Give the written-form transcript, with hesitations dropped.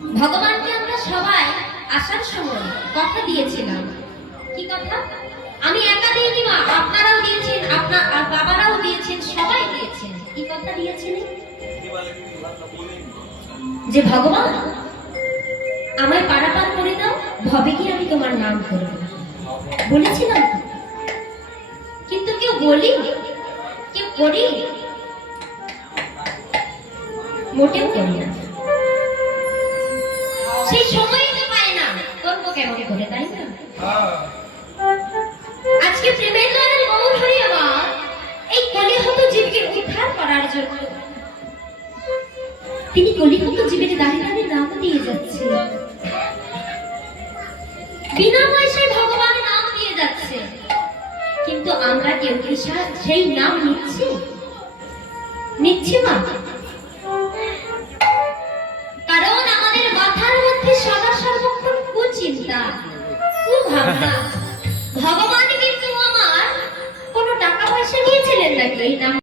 ভগবানকে আমরা সবাই আসার সময় কথা দিয়েছিলাম। কি কথা? আমি একা দিইনি মা, আপনারাও দিয়েছেন, আপনার বাবারাও দিয়েছেন, সবাই দিয়েছেন। কি কথা দিয়েছিলেন? যে ভগবান আমায় পারাপার করে দাও, ভবে কি আমি তোমার নাম করব। বলেছিলাম, কিন্তু কেউ বলি, কেউ করি, মোটেও করি না। সেই সময় তো পায় না, করবো কেমন করে, তাই না? আজকে প্রেমের লালের গৌর হরি আমার এই কলিহত জীবকে উদ্ধার করার জন্য তিনি কলিহত জীবের দাঁড়িয়ে দাঁড়িয়ে নাম দিয়ে যাচ্ছে, বিনা পয়সায় ভগবানের নাম দিয়ে যাচ্ছে। কিন্তু আমরা কেউ কি সেই নাম নিচ্ছি মা? কারণ আমাদের মাথার মধ্যে সদা সর্বক্ষণ কুচিন্তা, কুভাবনা। ভগবান কিন্তু আমার কোনো টাকা পয়সা নিয়েছিলেন নাকি এই নাম